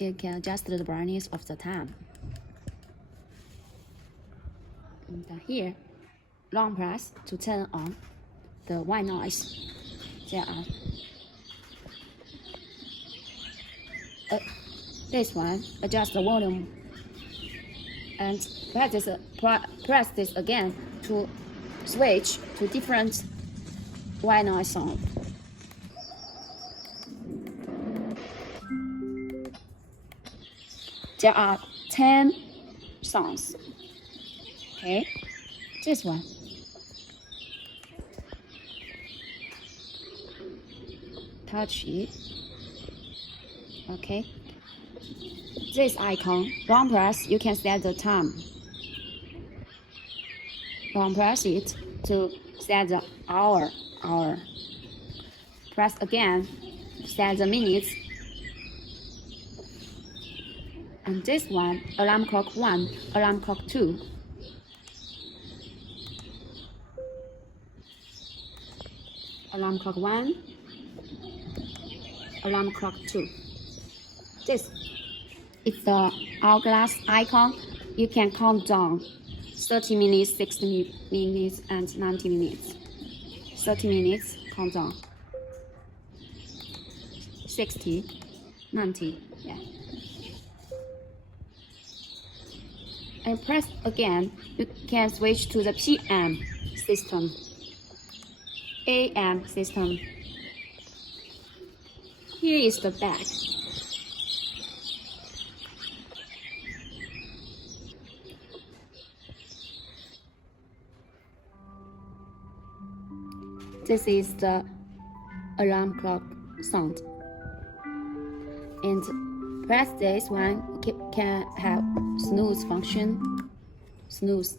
you can adjust the brightness of the time. And here, long press to turn on the white noise. There are this one, adjust the volume, and press this again to switch to different white noise sound. There are 10 sounds. Okay, this one. Touch it. Okay. This icon, long press, you can set the time. Long press it to set the hour. Press again, set the minutes. And this one, alarm clock 1, alarm clock 2. Alarm clock 1, alarm clock 2. This is the hourglass icon. You can count down 30 minutes, 60 minutes, and 90 minutes. 30 minutes, count down. 60, 90, yeah. And press again, you can switch to the PM system, AM system. Here is the back. This is the alarm clock sound. And press this one, can have snooze function. Snooze.